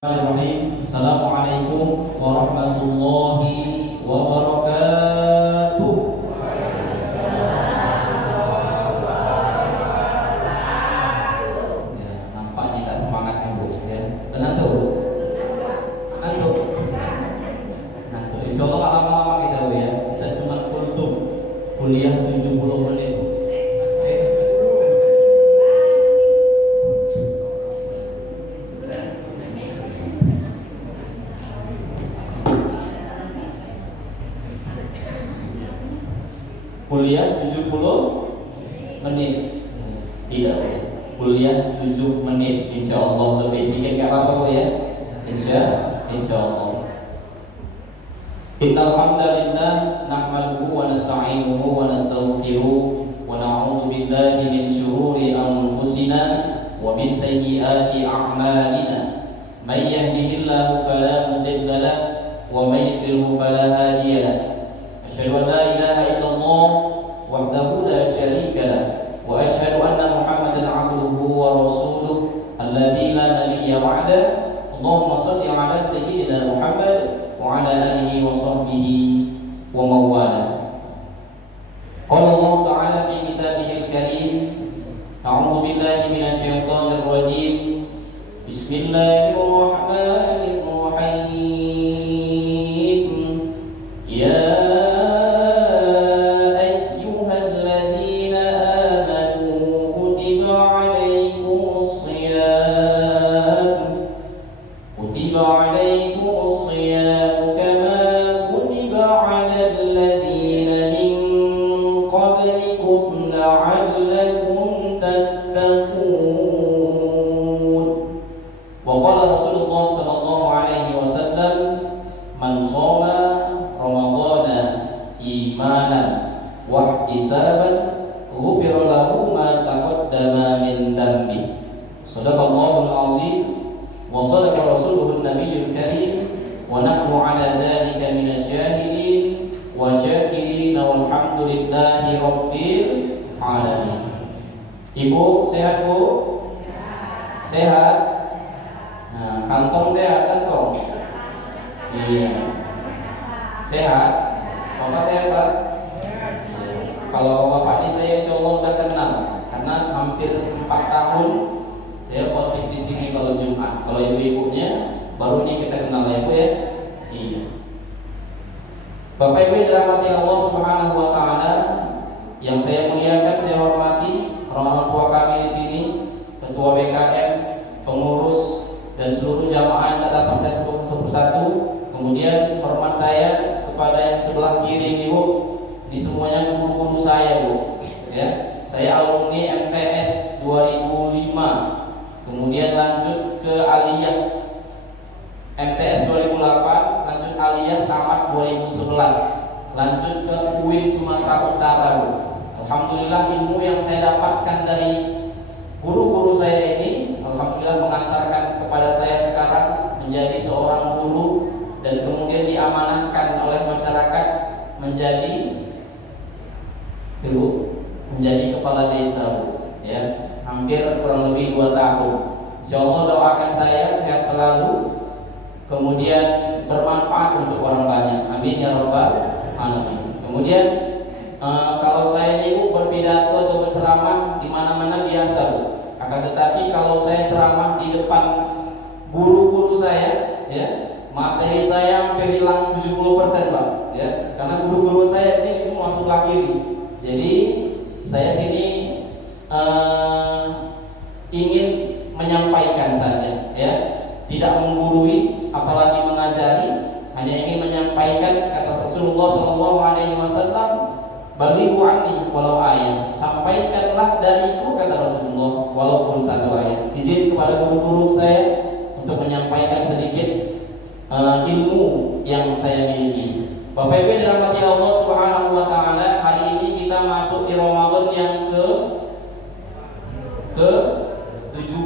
Assalamualaikum warahmatullahi wabarakatuh. Ya, nampaknya tak semangat Bu. Ya. Ngantuk? Ngantuk? Ngantuk. Insyaallah nggak lama-lama kita Bu ya. Kita cuma kultum kuliah 70 menit. Kuliah 70 menit. Tidak ya. Kuliah 7 menit. Insyaallah lebih sedikit enggak apa-apa Bu ya. Insyaallah. Innal hamdalillah nahmaduhu wa nasta'inuhu wa nastaghfiruh wa na'udzu billahi min shururi anfusina wa min sayyiati a'malina. May yahdihillahu fala mudilla lahu wa may yudlil fala hadiya lahu. Asyhadu an la ilaha illallah wahdahu la syarika lah wa asyhadu anna Muhammadan 'abduhu wa rasuluh alladzi la nabiyya ba'da. Allahumma shalli 'ala sayyidina Muhammad wa 'ala alihi wa sahbihi wa mawala. Qala Allah ta'ala fi kitabihil karim, a'udzu billahi minasy syaithanir rajim. Bismillahirrahmanirrahim. Ya Sadaqallahul azim wa sadaqa rasuluhun nabiyyul karim wa nahnu ala dzalika minasy syahidin wa syakirin walhamdulillahi rabbil alamin. Ibu sehat Bu? Sehat? Nah, kantong sehat kantong? Iya. Sehat? Bapak sehat Pak? Kalau Bapak ini saya insyaallah udah kenal karena hampir 4 tahun saya khotib di sini kalau Jumat. Kalau ibu-ibunya baru ini kita kenal ya Bu ya. Iya. Bapak Ibu yang dirahmati Allah Subhanahu wa taala, yang saya muliakan, saya hormati orang-orang tua kami di sini, ketua BKM, pengurus dan seluruh jamaah yang tak dapat saya sebut satu persatu. Kemudian hormat saya kepada yang sebelah kiri ini Bu. Ini semuanya guru-guru saya Bu. Ya. Saya alumni MTS 2005. Kemudian lanjut ke aliyah MTS 2008, lanjut aliyah tamat 2011, lanjut ke UIN Sumatera Utara. Alhamdulillah ilmu yang saya dapatkan dari guru-guru saya ini, alhamdulillah mengantarkan kepada saya sekarang menjadi seorang guru dan kemudian diamanahkan oleh masyarakat menjadi kepala desa ya. Hampir kurang lebih 2 tahun. Insyaallah doakan saya sehat selalu, kemudian bermanfaat untuk orang banyak. Amin ya rabbal alamin. Kemudian kalau saya ini Bu berpidato atau berceramah di mana-mana biasa Bu. Akan tetapi kalau saya ceramah di depan guru-guru saya, ya, materi saya hampir hilang 70% Pak. Ya, karena guru-guru saya di sini semua sebelah kiri. Jadi saya sini ingin menyampaikan saja ya, tidak menggurui apalagi mengajari, hanya ingin menyampaikan kata Rasulullah SAW, balighu anni walau ayat, sampaikanlah dariku kata Rasulullah walaupun 1 ayat. Izin kepada guru-guru saya untuk menyampaikan sedikit ilmu yang saya miliki. Bapak Ibu yang dirahmati Allah Subhanahu wa taala, hari ini kita masuk di Ramadan yang ke 17.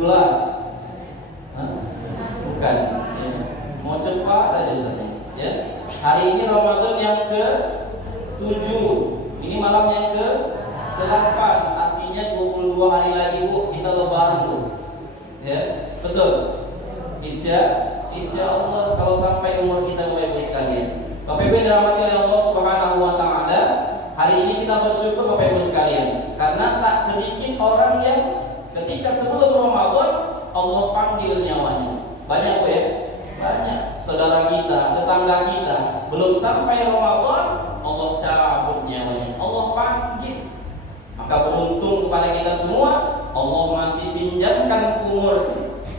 Bukan ya. Mau cepat aja saja ya. Hari ini Ramadan yang ke 7. Ini malam yang ke 8. Artinya 22 hari lagi Bu kita lebaran Bu. Ya, betul. Insya Allah kalau sampai umur kita, Bapak Ibu sekalian. Bapak Ibu dirahmati oleh Allah Subhanahu wa taala, hari ini kita bersyukur Bapak Ibu sekalian, karena tak sedikit orang yang ketika sebelum Ramadan Allah panggil nyawanya. Banyak ya? Banyak. Saudara kita, tetangga kita, belum sampai Ramadan Allah cabut nyawanya. Allah panggil. Maka beruntung kepada kita semua, Allah masih pinjamkan umur.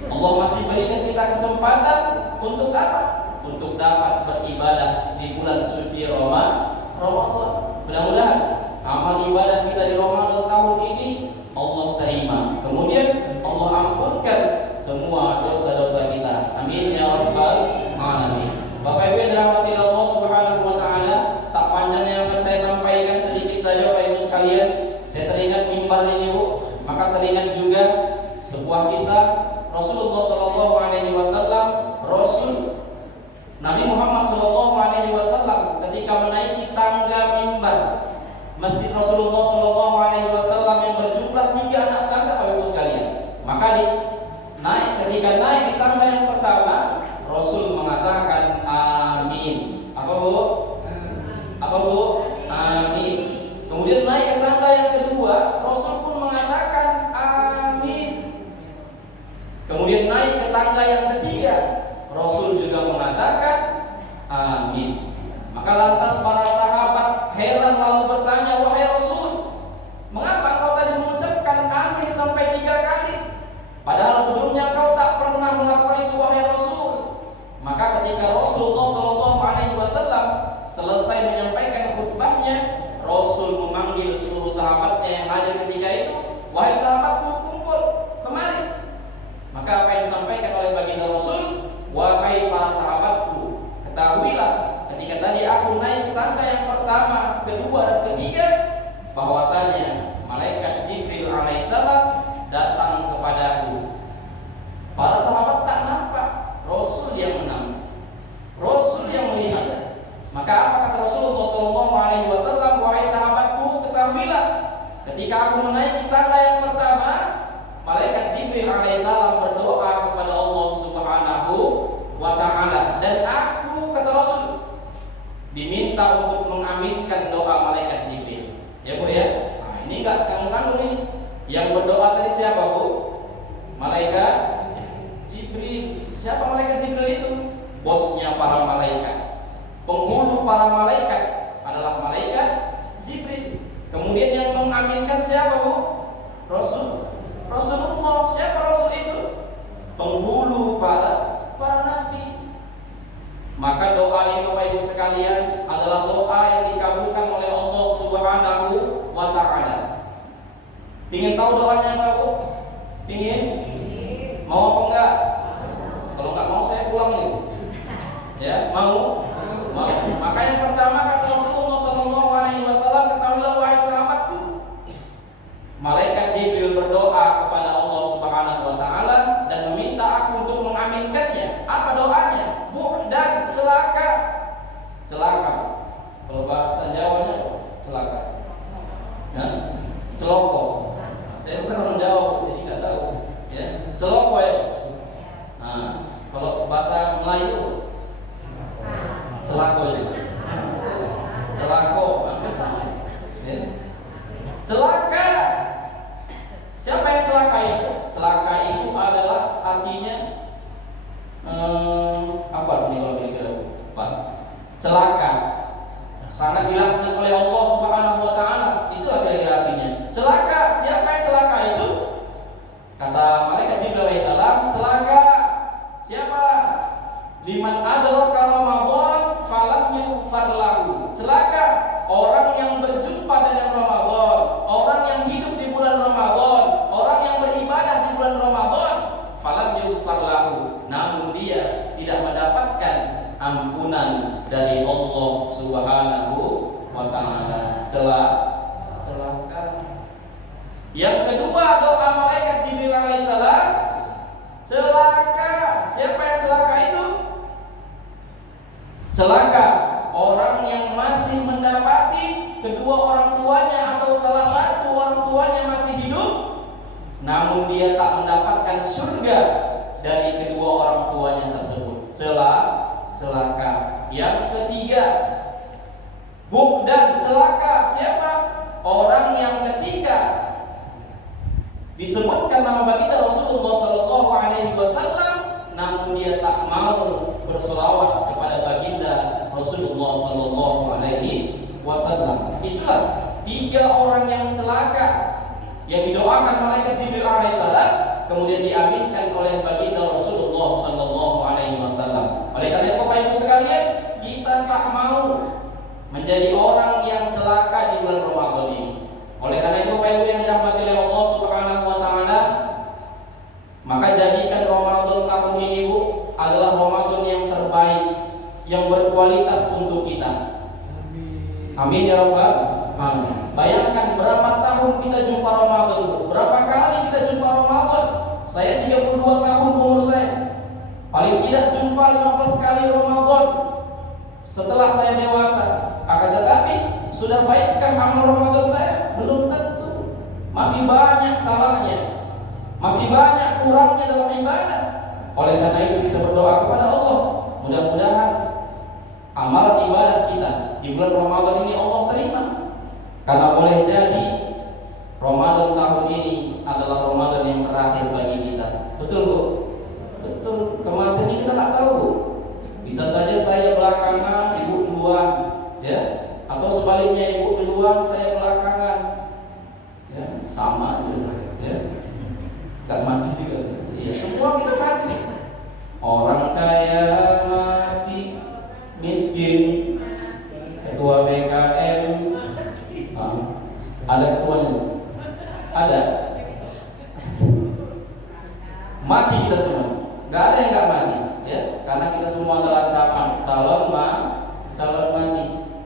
Allah masih berikan kita kesempatan untuk apa? Untuk dapat beribadah di bulan suci Ramadan. Mudah-mudahan amal ibadah kita di Ramadan tahun ini Allah terima. Kemudian Allah ampunkan semua dosa-dosa kita. Amin ya rabbal alamin. Bapak Ibu yang dirahmati Allah Subhanahu wa taala, tak panjang yang akan saya sampaikan, sedikit saja Bapak Ibu sekalian. Saya teringat mimbar ini Bu, maka teringat juga sebuah kisah Rasulullah Shallallahu Alaihi Wasallam, Rasul Nabi Muhammad Shallallahu Alaihi Wasallam ketika menaiki tangga mimbar Masjid Rasulullah Shallallahu Alaihi Wasallam yang berjumlah 3 anak tangga, Bapak Ibu sekalian. Maka ketika naik di tangga yang pertama, Rasul mengatakan amin. Apa Bu? Amin. Kemudian naik ke tangga yang kedua, Rasul pun mengatakan amin. Kemudian naik ke tangga yang ketiga, Rasul juga mengatakan amin. Maka lantas para sahabat heran lalu bertanya, wahai Rasul, mengapa kau tadi mengucapkan amin sampai 3 kali? Padahal sebelumnya kau tak pernah melakukan itu, wahai Rasul. Maka ketika Rasulullah SAW selesai menyampaikan khutbahnya, Rasul memanggil seluruh sahabatnya yang hadir ketika itu, wahai sahabatku, kumpul kemari. Maka apa yang disampaikan oleh baginda Rasul, wahai para sahabatku, ketahuilah ketika tadi aku naik ke tangga yang pertama, kedua dan ketiga, bahwasanya malaikat Jibril alaihissalam datang kepadaku. Para sahabat tak nampak, Rasul yang menampak, Rasul yang melihat. Maka apa kata Rasulullah SAW, wahai sahabatku, ketahuilah ketika aku menaiki tangga yang pertama, malaikat Jibril alaihissalam berdoa kepada Allah Subhanahu wa taala, dan aku, kata Rasul, diminta untuk mengaminkan doa malaikat Jibril. Ya Bu ya. Nah, ini enggak yang tanggung ini. Yang berdoa tadi siapa Bu? Malaikat Jibril. Siapa malaikat Jibril itu? Bosnya para malaikat. Penghulu para malaikat adalah malaikat Jibril. Kemudian yang mengaminkan siapa Bu? Rasulullah. Siapa Rasul itu? Penghulu para nabi. Maka doa ini Bapak Ibu sekalian adalah doa yang dikabulkan oleh Allah Subhanahu wa taala. Ingin tahu doanya apa Bu? Ingin? Mau apa enggak? Kalau enggak mau saya pulang ini. Ya, mau? Maka yang pertama kata Rasulullah SAW, ketahuilah wahai sahabatku, malaikat Jibril berdoa kepada Allah Subhanahu wa taala dan meminta aku untuk mengaminkannya. Apa doanya? Dan celaka. Kalau bahasa Jawanya celaka. Nah, celoko. Saya bukan orang Jawa, jadi nggak tahu. Ya, celoko ya. Nah, kalau bahasa Melayu celako ya. Celako, hampir sama. Ya. Celaka. Siapa yang celaka itu? Celaka itu adalah artinya apa artinya kalau kira-kira Pak? Celaka. Sangat dilaknat oleh Allah Subhanahu wa taala. Itulah kira-kira artinya. Celaka. Siapa yang celaka itu? Kata malaikat Jibril alaihissalam, celaka. Siapa? Liman adraka Ramadan falam yughfar lahu. Celaka orang yang berjumpa dengan Ramadan, orang yang hidup di bulan Ramadan, orang yang beribadah di bulan Ramadan, falam yughfar lahu, namun dia tidak mendapatkan ampunan dari Allah Subhanahu wa taala. Celaka. Yang kedua, doa malaikat Jibril alaihissalam, celaka. Siapa yang celaka itu? Celaka orang yang masih mendapati kedua orang tuanya atau salah satu orang tuanya masih hidup, namun dia tak mendapatkan surga dari kedua orang tuanya tersebut. Celaka. Yang ketiga, dan celaka siapa? Orang yang ketika disebutkan nama baginda Rasulullah Sallallahu Alaihi Wasallam, namun dia tak mau bersolawat kepada baginda Rasulullah Sallallahu Alaihi Wasallam. Itulah 3 orang yang celaka yang didoakan malaikat Jibril alaihissalam, kemudian diaminkan oleh baginda Rasulullah Sallallahu Alaihi Wasallam. Oleh karena itu, Bapak Ibu sekalian, kita tak mau menjadi orang yang celaka di bulan Ramadan ini. Oleh karena itu, Bapak Ibu yang dirahmati oleh Allah Subhanahu wa taala, maka jadikan Ramadan tahun ini, Bu, adalah Ramadan yang terbaik, yang berkualitas untuk kita. Amin ya rabbal alamin. Bayangkan berapa tahun kita jumpa Ramadan, Bu. Berapa kali kita jumpa Ramadan? Saya 32 tahun umur saya. Paling tidak jumpa 15 kali Ramadan setelah saya dewasa. Akan tetapi, sudah baikkah amal Ramadan saya? Belum tentu. Masih banyak salahnya, masih banyak kurangnya dalam ibadah. Oleh karena itu, kita berdoa kepada Allah, mudah-mudahan amal ibadah kita di bulan Ramadan ini Allah terima. Karena boleh jadi Ramadan tahun ini adalah Ramadan yang terakhir bagi kita. Betul, Bu? Betul. Kematian ini kita tak tahu, Bu. Bisa saja saya belakangan, ibu duluan, ya, atau sebaliknya ibu duluan, saya belakangan, ya, sama aja, ya, nggak mati juga, ya, semua kita mati. Orang kaya mati, miskin, ketua BKM, ada ketuanya, ada, mati kita semua, nggak ada yang nggak mati. Ya, karena kita semua adalah calon mati.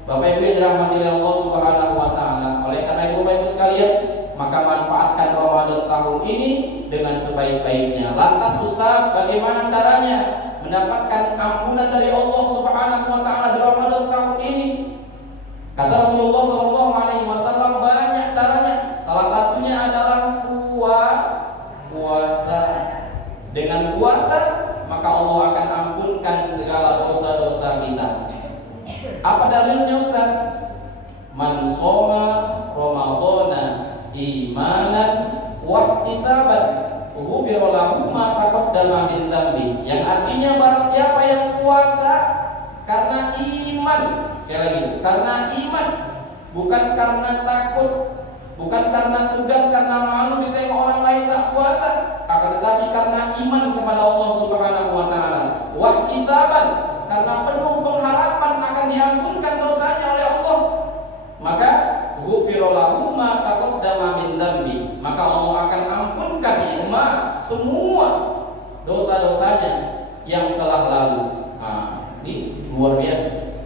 Bapak Ibu yang dirahmati oleh Allah Subhanahu wa taala. Oleh karena itu, Bapak Ibu sekalian, maka manfaatkan Ramadan tahun ini dengan sebaik-baiknya. Lantas Ustaz, bagaimana caranya mendapatkan ampunan dari Allah Subhanahu wa taala di Ramadan tahun ini? Kata Rasulullah Sallallahu Alaihi Wasallam, banyak caranya. Salah satunya adalah puasa. Dengan puasa, maka Allah akan ampunkan segala dosa-dosa kita. Apa dalilnya, Ustaz? Man shoma Ramadhana imanan wa ihtisaban ghufira lahu ma taqaddama min dzambi. Yang artinya, barang siapa yang puasa karena iman, sekali lagi, karena iman, bukan karena takut, bukan karena segan, karena malu ditengok orang lain tak puasa, akan tetapi karena iman kepada Allah Subhanahu wa taala. Wahtisaban, karena penuh pengharapan akan diampunkan dosanya oleh Allah. Maka ghufira lahu ma taqaddama min dzambi, maka Allah akan ampunkan semua dosa-dosanya yang telah lalu. Ini luar biasa.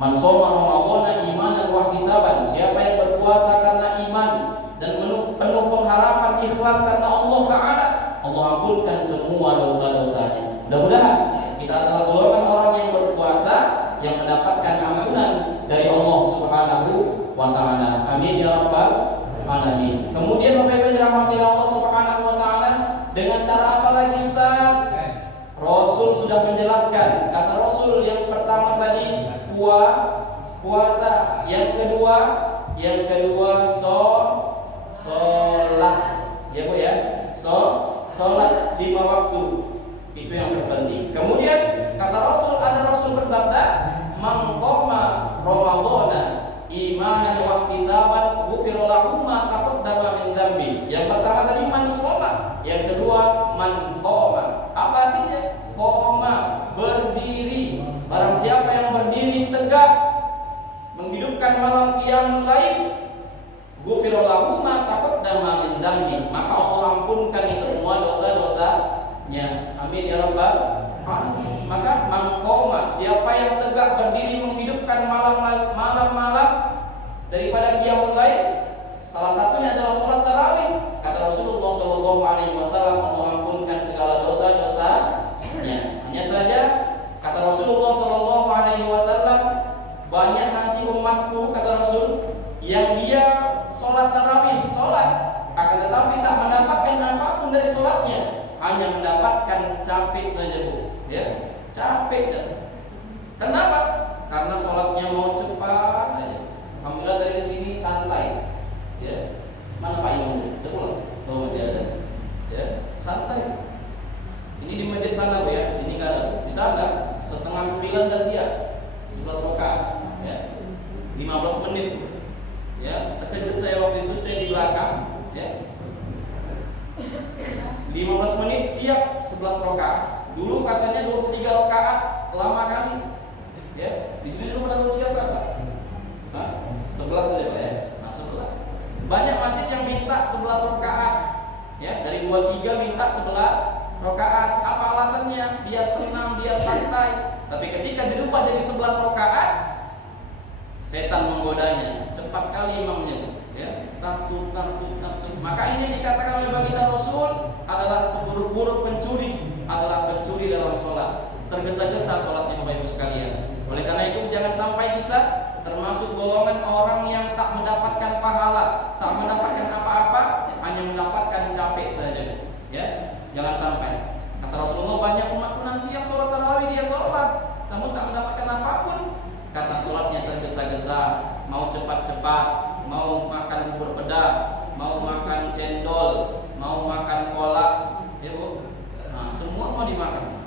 Man shoma Ramadhana imanan wa ihtisaban, siapa yang berpuasa karena iman dan penuh pengharapan, ikhlas karena Allah Ta'ala, Allah ampunkan semua dosa-dosanya. Mudah-mudahan kita adalah golongan orang yang berpuasa yang mendapatkan ampunan dari Allah Subhanahu wa taala. Amin ya rabbal alamin. Kemudian Bapak Ibu dirahmati Allah Subhanahu wa taala, dengan cara apa lagi, Ustaz? Rasul sudah menjelaskan. Kata Rasul, yang pertama tadi puasa, yang kedua sholat, ya Bu ya, sholat 5 waktu, itu yang terpenting. Kemudian kata Rasul, ada Rasul bersabda, man qama Ramadhana imanan wa ihtisaban ghufira lahu ma taqaddama min dzambi. Yang pertama tadi man shoma, yang kedua man qama. Apa artinya? Qama, berdiri. Barang siapa yang berdiri tegak menghidupkan malam qiyamul lail, ghufira lahu ma taqaddama min dzambi, maka Allah ampunkan semua dosa-dosanya. Amin ya rabbal alamin. Maka mangkoma, siapa yang tegak berdiri menghidupkan malam-malam daripada qiyamul lail, salah satunya adalah sholat tarawih. Kata Rasulullah Sallallahu Alaihi Wasallam, Allah ampunkan segala dosa-dosanya. Hanya saja kata Rasulullah Sallallahu Alaihi Wasallam, banyak nanti umatku, kata Rasul, yang dia sholat tarawih, sholat, akan tetapi tak mendapatkan apapun dari sholatnya. hanya mendapatkan capek saja Bu, ya, capek dah. Kenapa? Karena sholatnya mau cepat aja. Alhamdulillah dari sini santai, ya. Mana Pak Imam? Udah pulang? Oh masih ada, ya, santai. Ini di masjid sana Bu ya, sini nggak ada. Bisa nggak? Setengah 9 udah siap, 11 rakaat, ya, 15 menit, ya. Terkejut saya waktu itu, saya di belakang, ya. 15 menit siap 11 rakaat. Dulu katanya 23 rakaat, lama kali. Ya, di sini dulu pernah 23 berapa? Hah? 11 saja Pak ya. Nah, 11. Banyak masjid yang minta 11 rakaat. Ya, dari 23 minta 11 rakaat. Apa alasannya? Biar tenang, biar santai. Tapi ketika dirubah jadi 11 rakaat, setan menggodanya. Cepat kali imamnya, ya. Takut. Maka ini dikatakan oleh baginda Rasul adalah seburuk-buruk pencuri adalah pencuri dalam sholat. Tergesa-gesa sholatnya Bapak Ibu sekalian. Oleh karena itu jangan sampai kita termasuk golongan orang yang tak mendapatkan pahala, tak mendapatkan apa-apa, hanya mendapatkan capek saja. Ya, jangan sampai. Kata Rasulullah, banyak umatku nanti yang sholat tarawih dia sholat, namun tak mendapatkan apapun. Kata sholatnya tergesa-gesa, mau cepat-cepat, mau makan bubur pedas, mau makan cendol, mau makan kolak, ya Bu. Nah, semua mau dimakan.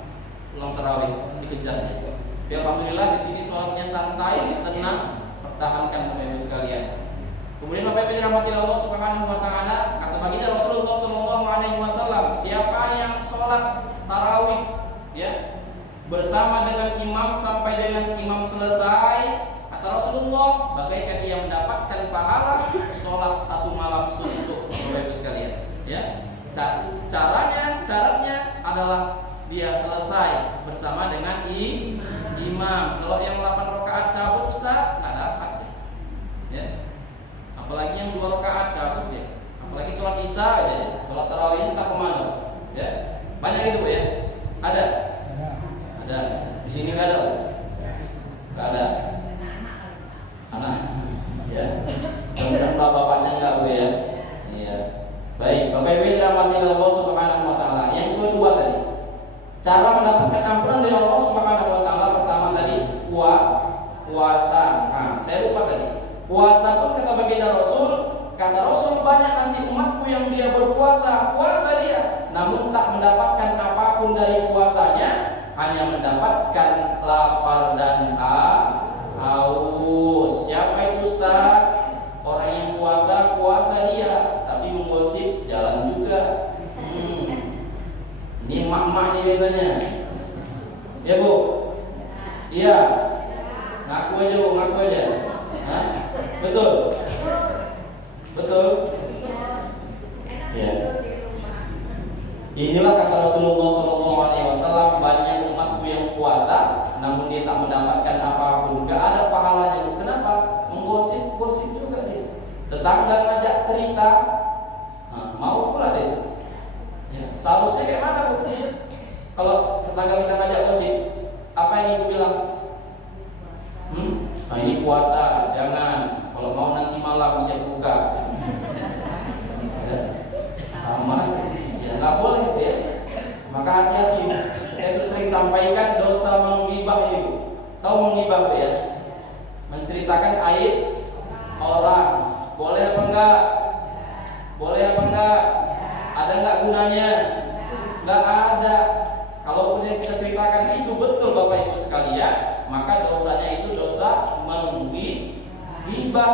Pulang tarawih dikejarnya. Ya, alhamdulillah di sini sholatnya santai, tenang, pertahankan Bapak Ibu sekalian. Kemudian Bapak Ibu dirahmati Allah Subhanahu wa taala, kata baginda Rasulullah sallallahu alaihi wasallam, siapa yang sholat tarawih, ya, bersama dengan imam sampai dengan imam selesai, kata Rasulullah, bagaikan dia mendapatkan pahala sholat satu malam suntuk. Bapak Ibu sekalian, ya. Syaratnya adalah dia selesai bersama dengan imam. Kalau yang 8 rakaat cabut Ustaz, nggak dapat ya. Apalagi yang 2 rakaat cabut ya. Apalagi sholat isya aja ya. Sholat tarawih entah kemana ya. Banyak itu Bu ya. Ada. Di sini nggak ada. Nggak ada. Anak ya. Kemudian bapaknya nggak Bu ya. Iya. Baik, Bapak Ibu yang dirahmati Allah Subhanahu wa taala. Yang kedua tadi, cara mendapatkan ampunan dari Allah Subhanahu wa taala, pertama tadi puasa. Nah, saya lupa tadi. Puasa pun kata baginda Rasul, banyak nanti umatku yang dia berpuasa, puasa dia, namun tak mendapatkan apapun dari puasanya, hanya mendapatkan lapar dan haus. Siapa itu Ustaz? Orang yang puasa dia, tapi menggosip jalan juga. Ini emak-emak nih biasanya. Ya Bu? Iya. Ngaku aja Bu, ngaku aja. Hah? Betul? Betul? Ya. Inilah kata Rasulullah SAW, banyak umatku yang puasa, namun dia tak mendapatkan apapun. Gak ada pahalanya. Kenapa? Menggosip juga dia. Tetangga ngajak cerita, mau pula dia. Ya, seharusnya kayak mana Bu? Kalau tetangga kita ngajak gosip, apa yang ibu bilang? Nah ini puasa, jangan. Kalau mau nanti malam saya buka. Ya, sama, ya nggak boleh ya. Maka hati-hati. Saya sudah sering sampaikan dosa menggibah ini Bu. Tahu menggibah Bu ya? Menceritakan aib orang. Boleh apa enggak? Ada enggak gunanya? Enggak ada. Kalau yang kita ceritakan itu betul Bapak Ibu sekalian, maka dosanya itu dosa menggibah.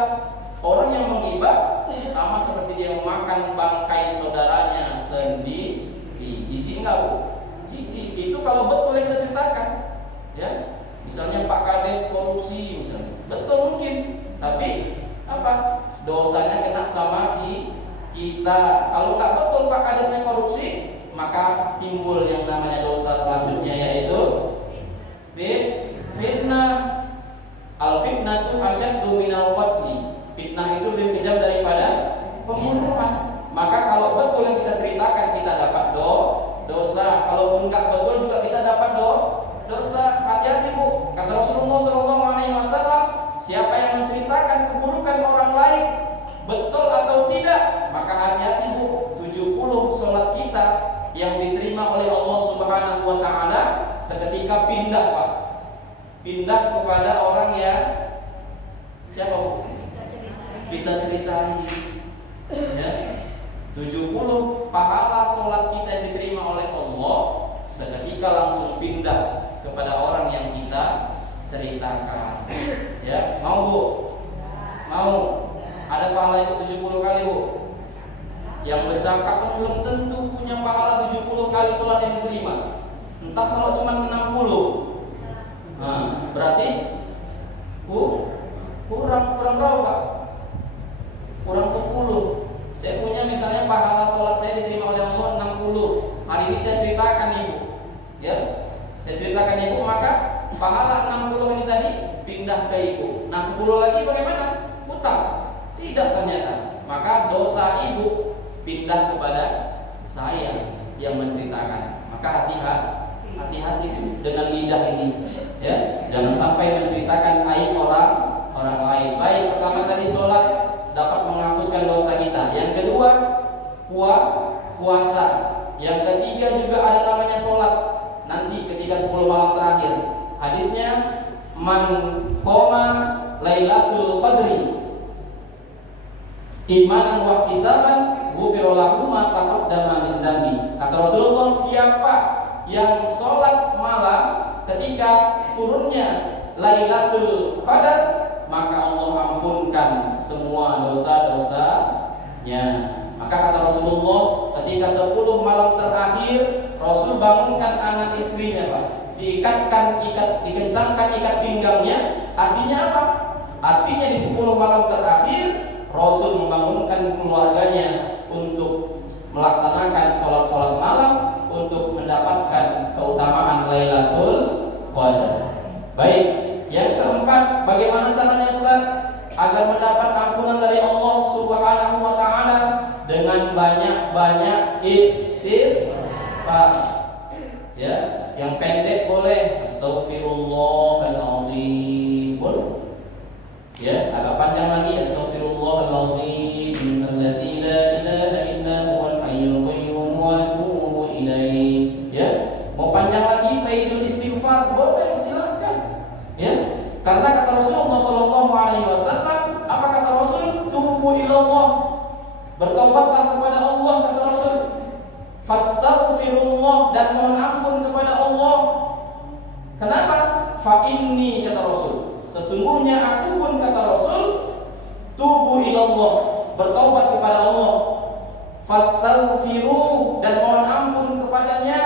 Orang yang menggibah sama seperti dia memakan bangkai saudaranya sendiri. Jijik enggak Bu? Jijik. Itu kalau betul yang kita ceritakan, ya. Misalnya Pak Kades korupsi misalnya. Betul mungkin, tapi apa? Dosanya kena sama kita. Kalau nggak betul Pak Kadesnya korupsi, maka timbul yang namanya dosa selanjutnya, yaitu fitnah. Al-fitnatu asyaddu minal qatli. Fitnah itu lebih kejam daripada pembunuhan. Maka kalau betul yang kita ceritakan, kita dapat dosa. Kalaupun nggak betul juga kita dapat dosa. Hati-hati Bu. Kata Rasulullah SAW, siapa yang menceritakan keburukan orang lain, betul atau tidak, maka hati-hati Bu. 70 sholat kita yang diterima Subhanahu wa taala seketika pindah, Pak. Pindah kepada orang yang siapa, Bu? Kita ceritai. Ya. 70 pahala sholat kita yang diterima oleh Allah seketika langsung pindah kepada orang yang kita ceritakan. Ya, mau Bu? Mau? Ada pahala itu 70 kali, Bu? Yang bercakap pun belum tentu punya pahala 70 kali sholat yang diterima. Entah kalau cuma 60. Nah, berarti kurang berapa, Pak? Kurang 10. Saya punya misalnya pahala sholat saya diterima oleh Allah 60. Hari ini saya ceritakan Ibu, ya. Saya ceritakan Ibu, maka pahala 60 ini tadi pindah ke Ibu. Nah 10 lagi bagaimana? Utang? Tidak ternyata. Maka dosa Ibu pindah kepada saya yang menceritakan. Maka hati-hati dengan lidah ini, ya. Jangan sampai menceritakan aib orang lain. Baik, pertama tadi sholat dapat menghapuskan dosa kita. Yang kedua, puasa. Yang ketiga juga ada namanya sholat. Nanti ketika 10 malam terakhir, hadisnya man qoma lailatul qadri imanan wa ihtisaban ghufira lahu ma taqaddama min dzambi. Kata Rasulullah, siapa yang sholat malam ketika turunnya Lailatul Qadar, maka Allah ampunkan semua dosa-dosanya. Maka kata Rasulullah, ketika 10 malam terakhir Rasul bangunkan anak istrinya, Pak. Dikencangkan ikat pinggangnya. Artinya apa? Artinya di 10 malam terakhir Rasul membangunkan keluarganya untuk melaksanakan sholat malam untuk mendapatkan keutamaan Lailatul Qadar. Baik, yang keempat, bagaimana caranya Ustaz? Agar mendapat ampunan dari Allah Subhanahu wa taala dengan banyak-banyak istighfar. Ya, yang pendek boleh astaghfirullahalazim. Boleh. Ya, agak panjang lagi astaghfirullahalazim alladzi la ilaha illa huwal hayyul qayyum wa atubu ilaih. Ya, mau panjang lagi sayyidul istighfar boleh, silakan. Ya, karena kata Rasulullah sallallahu alaihi wasallam, apa kata Rasul? Tubu ilallah. Bertaubatlah kepada Allah, kata Rasul. Fastaghfirullah, dan mohon ampun kepada Allah. Kenapa? Fa inni, kata Rasul, sesungguhnya aku pun, kata Rasul, tubu ilallah, bertaubat kepada Allah. Fastaghfiru, dan mohon ampun kepadanya.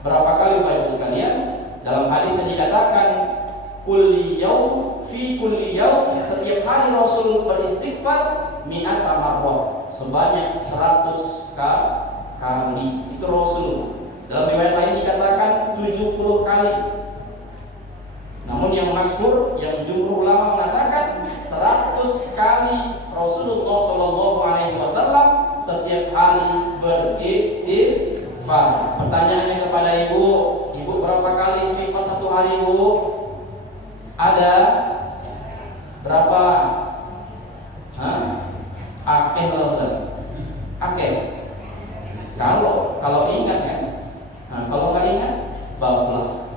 Berapa kali Bapak Ibu sekalian? Dalam hadis yang dikatakan kulli yaum fi kulli yaum, setiap hari Rasul beristighfar mi'ata marrah, sebanyak 100 kali. Itu Rasul. Dalam riwayat lain dikatakan 70 kali. Namun yang masyhur, yang jumhur ulama mengatakan 100 kali Rasulullah sallallahu alaihi wasallam setiap hari beristighfar. Pertanyaannya kepada Ibu berapa kali istighfar satu hari, Bu? Ada berapa? Akeh loh, Ustaz. Akeh. Kalau ingat kan? Nah, kalau nggak ingat, bablas.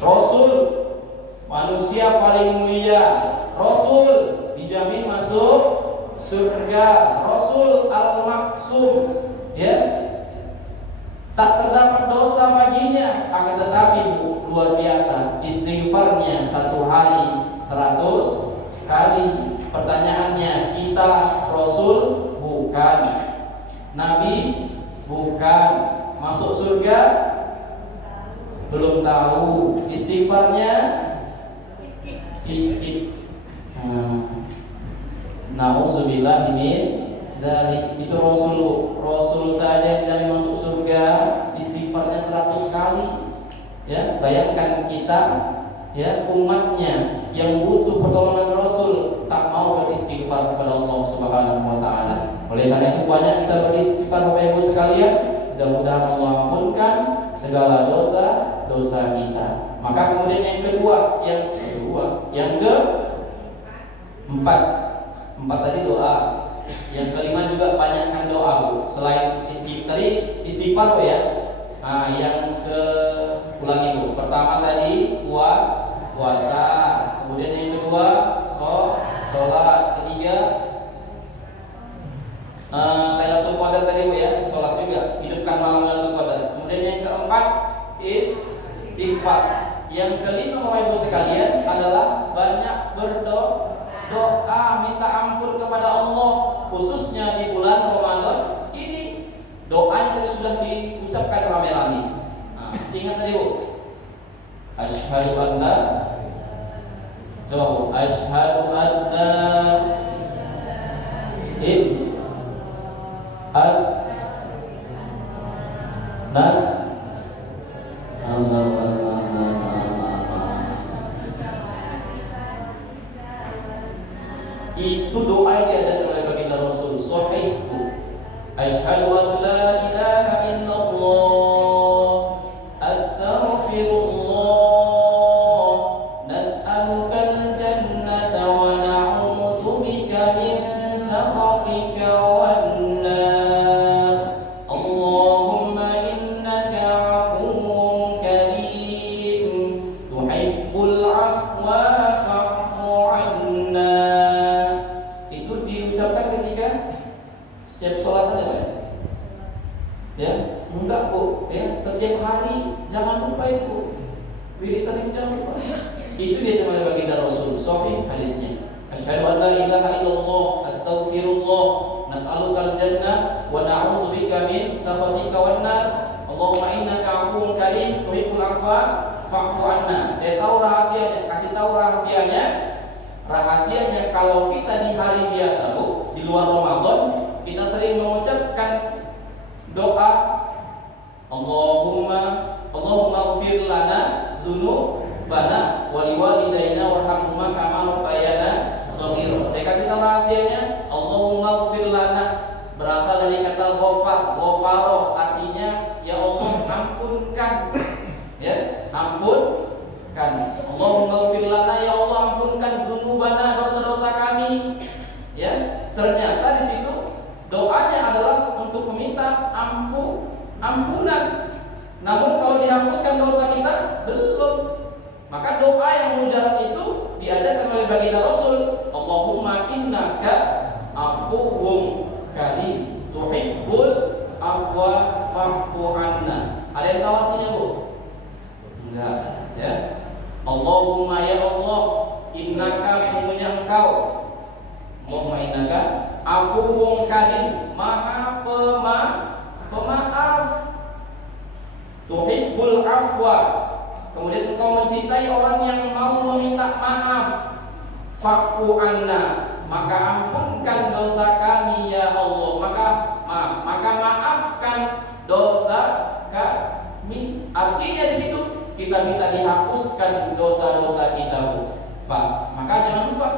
Rasul, manusia paling mulia. Rasul dijamin masuk surga. Rasul al-maksum, ya, tak terdapat dosa baginya. Akan tetapi, Bu, luar biasa istighfarnya satu hari 100 kali. Pertanyaannya, kita Rasul bukan, Nabi bukan, masuk surga belum tahu, istighfarnya sedikit. Nauzubillah min dzalik. Itu Rasul saja tidak masuk surga, istighfarnya 100 kali. Ya, bayangkan kita, ya, umatnya yang butuh pertolongan Rasul tak mau beristighfar kepada Allah Subhanahu wa taala. Oleh karena itu banyak kita beristighfar, Bapak Ibu sekalian. Mudah-mudahan Allah ampunkan segala dosa kita. Maka kemudian yang keempat tadi doa. Yang kelima juga banyakkan doa, Bu. Selain istighfar, ya. Nah, yang ke ulangi Bu. Pertama tadi puasa, kemudian yang kedua sholat, ketiga Lailatul Qadar tadi Bu ya, sholat juga, hidupkan malam Lailatul Qadar. Kemudian yang keempat istighfar. Yang kelima Bapak Ibu sekalian adalah banyak berdoa minta ampun kepada Allah, khususnya di bulan Ramadan ini. Doanya tadi sudah diucapkan rame-rame. Nah, ingat tadi Bu. Asyhadu an la, coba Bu, asyhadu an la itu doa yang diajarkan oleh baginda Rasul sahih Bu. Asyhadu an la ilaha illallah, astaghfirullah, nas'alukal jannata wa na'udzu bika min sakhatika wan nar. Allahumma innaka 'afuwwun karim, tuhibbul 'afwa fa'fu 'anna. Itu diucapkan ketika siap sholat aja Pak ya? Enggak Bu ya, setiap hari jangan lupa itu Bu. Wiridan itu jangan lupa. Itu dia oleh baginda Rasul sahih hadisnya. Asyhadu an la ilaha illallah, astaghfirullah, nas'alukal jannah wa na'udzubika min sakhatika wan nar. Allahumma innaka 'afuwwun karim, tuhibbul 'afwa fa'fu 'anna. Saya tahu rahasianya, kasih tahu rahasianya. Rahasianya kalau kita di hari biasa Bu, di luar Ramadan, kita sering mengucapkan doa Allahumma ighfir lana dzunubana wa liwalidayna warhamhuma kama rabbayana shaghira. Saya kasih tahu rahasianya. Allahumma ighfir lana berasal dari kata ghafaro, artinya ya Allah ampunkan. Ya, ampunkan. Allahumma ighfir lana, ya Allah ampunkan dzunubana, dosa-dosa kami. Ya, ternyata di situ doanya adalah untuk meminta ampunan. Namun kalau dihapuskan dosa kita belum. Maka doa yang mujarab itu diajarkan oleh baginda Rasul. Allahumma innaka afuwwun karim, tuhibbul afwa fa'fu anna. Ada yang tahu artinya Bu? Enggak ya. Allahumma ya Allah, innaka sesungguhnya engkau, Allahumma innaka afuwwun karim, maha pemaaf, tuhibbul afwa, kemudian engkau mencintai orang yang mau meminta maaf, fa'fu anna, maka ampunkan dosa kami ya Allah, maka maafkan dosa kami. Artinya di situ kita minta dihapuskan dosa-dosa kita Bu Pak. Maka jangan lupa,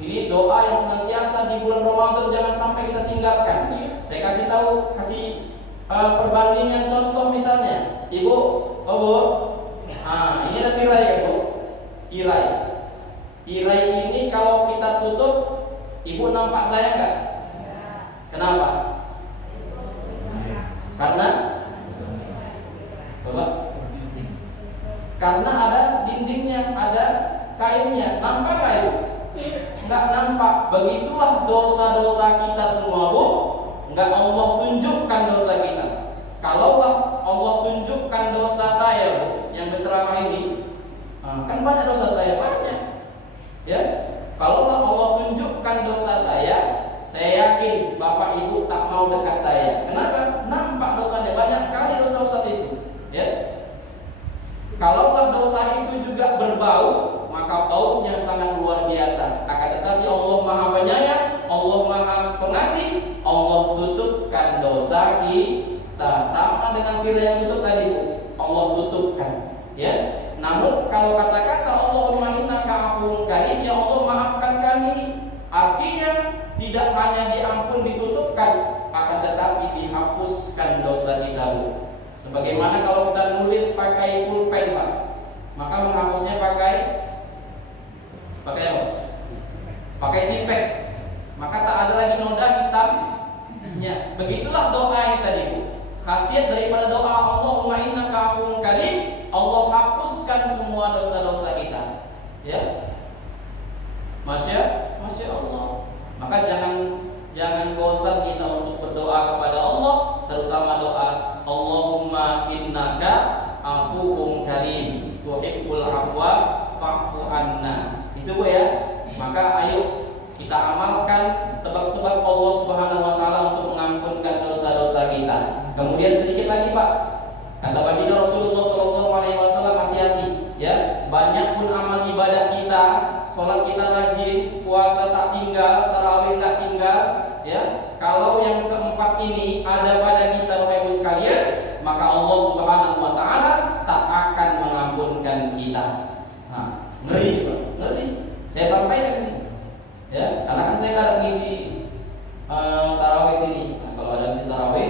ini doa yang senantiasa di bulan Ramadan jangan sampai kita tinggalkan. Saya kasih perbandingan contoh misalnya, Ibu, Bu, ini ada tirai ya Bu. Tirai ini kalau kita tutup, Ibu nampak saya enggak? Kenapa? Karena ada dindingnya, ada kainnya. Nampak nggak Ibu? Nggak nampak. Begitulah dosa-dosa kita semua Bu. Nggak Allah tunjukkan dosa kita. Kalaulah Allah tunjukkan dosa saya Bu, yang berceramah ini, kan banyak dosa saya, banyak. Ya, kalaulah Allah tunjukkan dosa saya yakin Bapak Ibu tak mau dekat saya. Kenapa? Nampak dosanya, banyak kali dosa-dosa itu. Ya. Kalaulah dosa itu juga berbau, maka baunya sangat luar biasa. Akan tetapi Allah Maha Penyayang, Allah Maha Pengasih, Allah tutupkan dosa kita. Sama dengan tirai yang tutup tadi Bu, Allah tutupkan. Ya. Namun kalau kata-kata Allahumma innaka afuwwun karim, ya Allah maafkan kami, artinya tidak hanya diampun ditutupkan, akan tetapi dihapuskan dosa kita Bu. Sebagaimana kalau kita nulis pakai pulpen Pak, maka menghapusnya pakai apa? Pakai tipek, maka tak ada lagi noda hitamnya. Begitulah doa ini tadi Bu. Khasiat daripada doa Allahumma dosa-dosa kita. Ya, Masya Allah. Maka jangan bosan kita untuk berdoa kepada Allah, terutama doa Allahumma innaka afuwun karim tuhibbul afwa fa'fu anna. Itu Bu ya. Maka ayo kita amalkan sebab-sebab Allah Subhanahu wa taala untuk mengampunkan dosa-dosa kita. Kemudian sedikit lagi Pak, kata baginda Rasulullah SAW, hati-hati ya, banyak pun amal ibadah kita, sholat kita rajin, puasa tak tinggal, tarawih tak tinggal ya. Kalau yang keempat ini ada pada kita Bapak Ibu sekalian, maka Allah Subhanahu wa taala tak akan mengampunkan kita. Nah, ngeri Pak, ngeri. Saya sampaikan ini ya, karena kan saya nggak ada ngisi tarawih sini. Nah, kalau ada ngisi tarawih,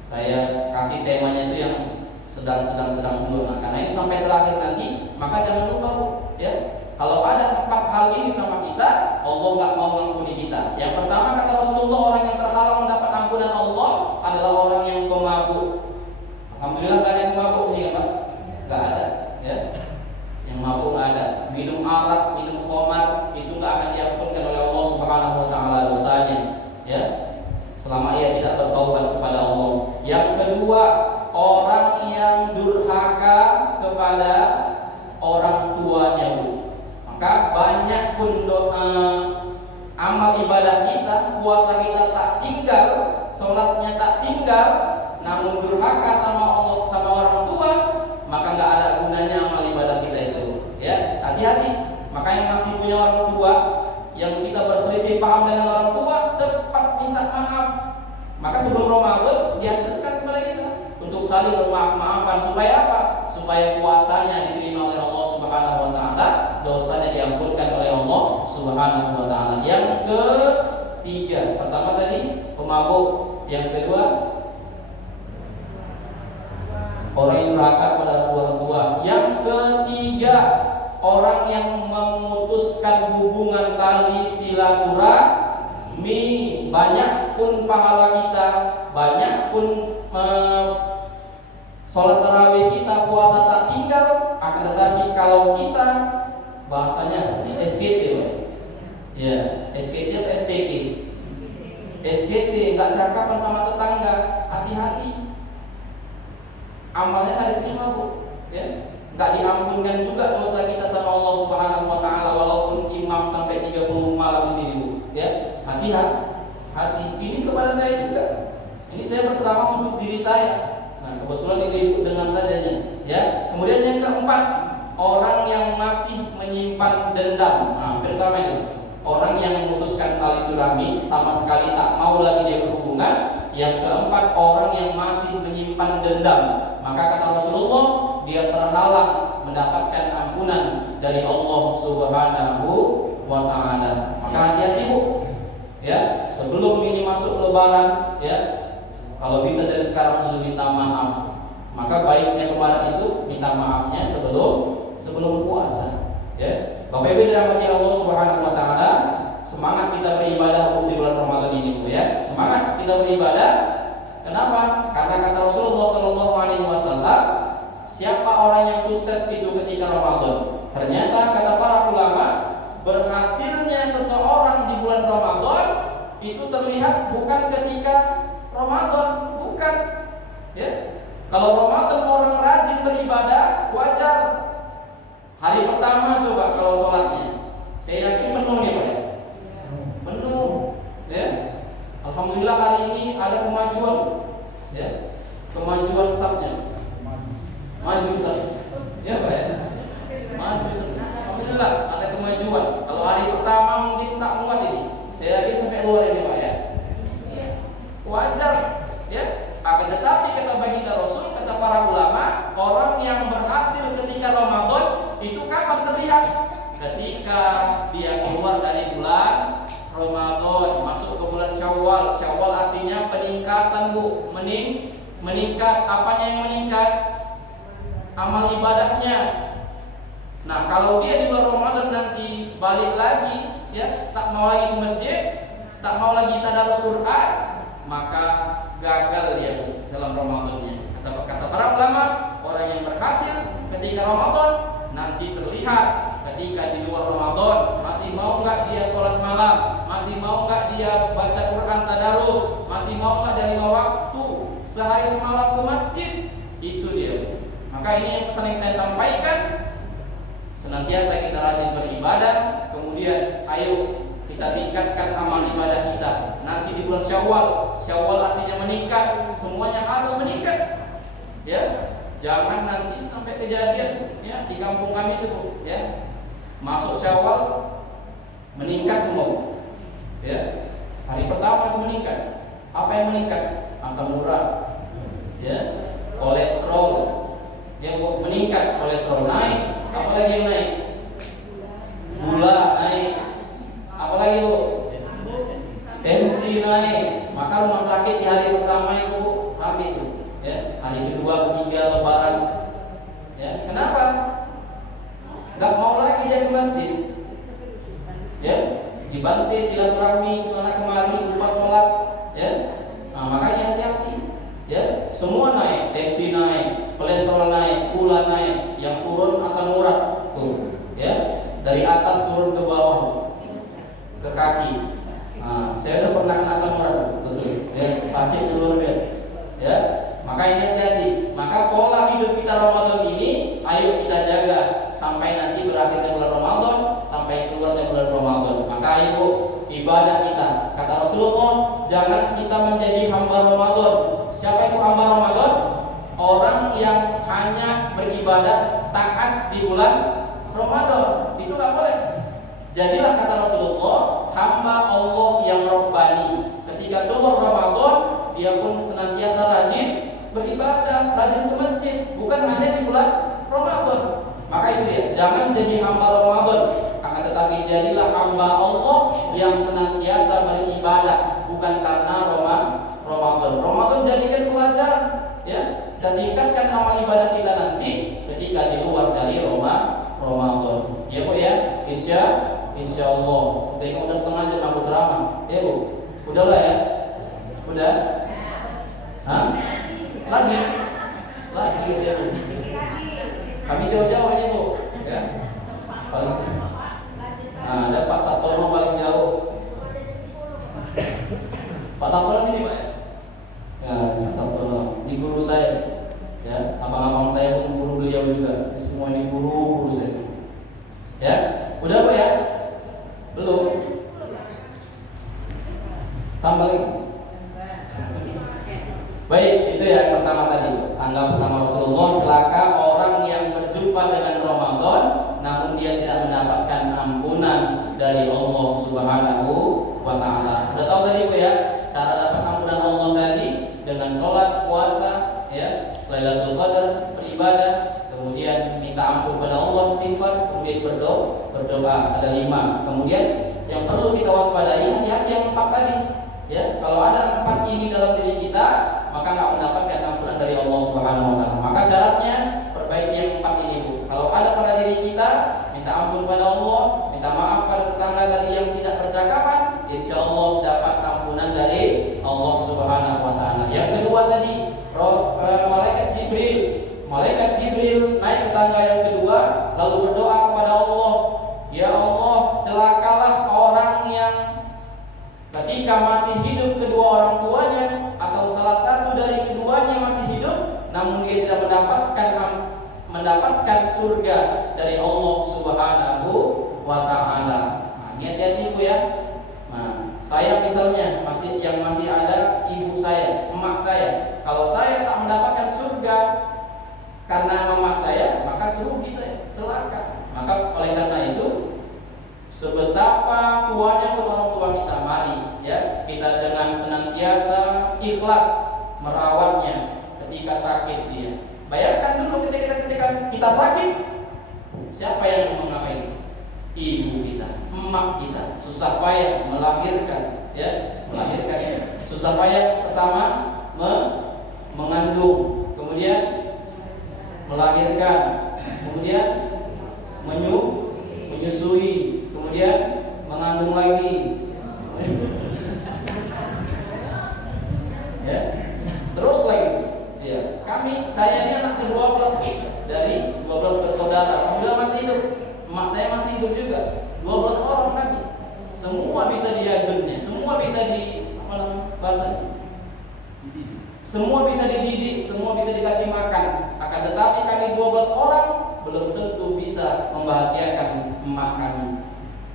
saya kasih temanya itu yang sedang dulu. Nah, karena ini sampai terakhir nanti, maka jangan lupa Bu, ya. Kalau ada 4 hal ini sama kita, Allah nggak mau mengampuni kita. Yang pertama kata Rasulullah, orang yang terhalang mendapat ampunan Allah adalah orang yang pemabuk. Alhamdulillah nggak ada yang pemabuk sih Pak, nggak ada, ya. Yang mabuk nggak ada. Minum arak, minum khamar itu nggak akan diampunkan oleh Allah Subhanahu wa taala dosanya, ya. Selama ia tidak bertaubat kepada Allah. Yang kedua, orang yang durhaka kepada orang tuanya Bu. Maka banyak pun amal ibadah kita, puasa kita tak tinggal, sholatnya tak tinggal, namun durhaka sama Allah, sama orang tua, maka nggak ada gunanya amal ibadah kita itu, ya. Hati-hati. Maka yang masih punya orang tua, yang kita berselisih paham dengan orang tua, cepat minta maaf. Maka sebelum Ramadan dianjurkan kepada kita untuk saling bermaaf-maafan. Supaya apa? Supaya puasanya diterima oleh Allah Subhanahu wa taala, dosanya diampunkan oleh Allah Subhanahu wa taala. Yang ketiga, pertama tadi pemabuk, yang kedua orang yang durhaka pada orang tua, yang ketiga orang yang memutuskan hubungan tali silaturahmi. Banyak pun pahala kita, banyak pun sholat tarawih kita, puasa tak tinggal, akan tetapi kalau kita bahasanya SKT, ya, SKT atau STK? SKT, nggak cakapan sama tetangga, hati-hati. Amalnya nggak diterima Bu, ya. Nggak diampunkan juga dosa kita sama Allah Subhanahu wa taala walaupun imam sampai 30 malam di sini Bu, ya. Hati. Ini kepada saya juga. Ini saya berceramah untuk diri saya. Nah, kebetulan ibu dengar sajanya, ya. Kemudian yang keempat, orang yang masih menyimpan dendam. Nah, bersama ini. Orang yang memutuskan tali silaturahmi, sama sekali tak mau lagi dia berhubungan. Yang keempat, orang yang masih menyimpan dendam. Maka kata Rasulullah, dia terhalang mendapatkan ampunan dari Allah Subhanahu wa taala. Maka hati-hati Bu, ya. Sebelum ini masuk Lebaran, ya, kalau bisa dari sekarang sudah minta maaf. Maka baiknya kemarin itu minta maafnya sebelum puasa, ya. Bapak Ibu dirahmati Allah Subhanahu wa taala, semangat kita beribadah di bulan Ramadan ini Bu, ya. Semangat kita beribadah. Kenapa? Karena kata Rasulullah SAW, siapa orang yang sukses itu ketika Ramadan? Ternyata kata para ulama, berhasilnya seseorang di bulan Ramadan itu terlihat bukan ketika Ramadan, bukan, ya. Kalau Ramadan orang rajin beribadah, wajar. Hari pertama coba kalau sholatnya, saya yakin penuh nih Pak, ya. Penuh, ya. Alhamdulillah hari ini ada kemajuan, ya. Kemajuan safnya, maju saf, ya Pak, ya. Maju saf. Alhamdulillah ada kemajuan. Kalau hari pertama mungkin tak muat ini, saya yakin sampai luar ini Pak, ya. Wajar, ya. Akan tetapi kata baginda Rasul, kata para ulama, orang yang berhasil ketika Ramadan itu kapan terlihat? Ketika dia keluar dari bulan Ramadan, masuk ke bulan Syawal. Syawal artinya peningkatan Bu, meningkat. Apanya yang meningkat? Amal ibadahnya. Nah, kalau dia di bulan Ramadan nanti balik lagi, ya, tak mau lagi ke masjid, tak mau lagi tadarus Quran, maka gagal dia dalam Ramadannya. Kata para ulama, orang yang berhasil ketika Ramadan nanti terlihat ketika di luar Ramadan. Masih mau nggak dia sholat malam? Masih mau nggak dia baca Quran tadarus? Masih mau nggak dia 5 waktu sehari semalam ke masjid? Itu dia. Maka ini yang pesan yang saya sampaikan. Senantiasa kita rajin beribadah. Kemudian ayo kita tingkatkan amal ibadah kita. Nanti di bulan Syawal, Syawal artinya meningkat, semuanya harus meningkat. Ya, jangan nanti sampai kejadian ya di kampung kami itu, Bu, ya. Masuk Syawal meningkat semua. Ya. Hari pertama itu meningkat. Apa yang meningkat? Asam urat. Ya, kolesterol. Dia meningkat, kolesterol naik. Apalagi yang naik? Gula naik. Apalagi, Bu? Tensi naik. Maka rumah sakit di hari pertama itu ramai itu. Ya, hari kedua, ketiga lebaran. Ya, kenapa? Enggak mau lagi dia ke masjid. Ya, dibantai silaturahmi kesana kemari, lupa sholat. Ya, nah, makanya hati-hati. Ya, semua naik, tensi naik, kolesterol naik, gula naik, yang turun asam urat. Tuh, ya, dari atas turun ke bawah, ke kaki. Nah, saya udah pernah kena asam urat, betul. Ya, sakit luar biasa. Ya, maka ini hati-hati. Maka pola hidup kita Ramadan ini, ayo kita jaga sampai nanti berakhirnya bulan Ramadan, sampai keluarnya bulan Ramadan. Maka ayo ibadah kita. Kata Rasulullah, jangan kita menjadi hamba Ramadan. Siapa itu hamba Ramadan? Orang yang hanya beribadah taat di bulan Ramadan. Itu nggak boleh. Jadilah kata Rasulullah, hamba Allah yang Rabbani. Ketika keluar Ramadan, dia pun senantiasa rajin beribadah, rajin ke masjid, bukan hanya di bulan Ramadan. Maka itu dia, jangan jadi hamba Ramadan, akan tetapi jadilah hamba Allah yang senantiasa beribadah, bukan karena Ramadan. Ramadan jadikan pelajaran, ya. Dan tingkatkan amal ibadah kita nanti ketika di luar dari Ramadan. Ya, Bu, ya. Insya Allah. Tengok udah setengah jam aku ceramah. Ya, Bu. Udahlah ya. Udah? Hah? Lagi ya, Bu. Kami jauh-jauh ini, Bu. Ya. Nah, ada Pak Satono paling jauh. Pak Satono sini, Pak. Ya, Pak Satono. Ini guru saya. Ya, abang-abang saya pun guru beliau juga. Ini semua ini guru saya. Ya, udah, Pak ya? Belum. Tambah lagi. Baik, itu yang pertama tadi. Tanggal pertama Rasulullah, celaka orang yang berjumpa dengan Ramadan namun dia tidak mendapatkan ampunan dari Allah Subhanahu wa taala. Udah tahu tadi, Bu, ya? Cara dapat ampunan Allah tadi dengan sholat, puasa, ya, Lailatul Qadar, beribadah, kemudian minta ampun pada Allah, istighfar, kemudian berdoa. Ada 5. Kemudian yang perlu kita waspadai, hati-hati yang 4 tadi. Ya, kalau ada 4 ini dalam diri kita, maka nggak mendapatkan ampunan dari Allah Subhanahu wa taala. Maka syaratnya perbaiki yang 4 ini, Bu. Kalau ada pada diri kita, minta ampun pada Allah, minta maaf pada tetangga tadi yang tidak bercakapan, insya Allah dapat ampunan dari Allah Subhanahu wa taala. Yang kedua tadi, Malaikat Jibril naik ke tangga yang kedua lalu berdoa kepada Allah, ya Allah, celakalah orang yang ketika masih hidup kedua orang tuanya atau salah satu dari keduanya masih hidup namun dia tidak mendapatkan surga dari Allah Subhanahu wa taala. Nah, hati-hati, Bu, ya. Nah, saya misalnya masih ada ibu saya, emak saya. Kalau saya tak mendapatkan surga karena emak saya, maka rugi saya, celaka. Maka oleh karena itu, sebetapa tuanya pun orang tua kita, mari ya kita dengan senantiasa ikhlas merawatnya ketika sakit dia. Bayangkan dulu ketika kita sakit, siapa yang mengapain? Ibu kita, emak kita, susah payah melahirkan, ya, susah payah pertama mengandung, kemudian melahirkan, kemudian menyusui, kemudian mengandung lagi, ya, terus lagi. Ya, saya ini anak ke-12 dari 12 bersaudara. Alhamdulillah masih semua bisa diajunnya, semua bisa bahasa, semua bisa dididik, semua bisa dikasih makan. Akan tetapi kami 12 orang belum tentu bisa membahagiakan emak kami.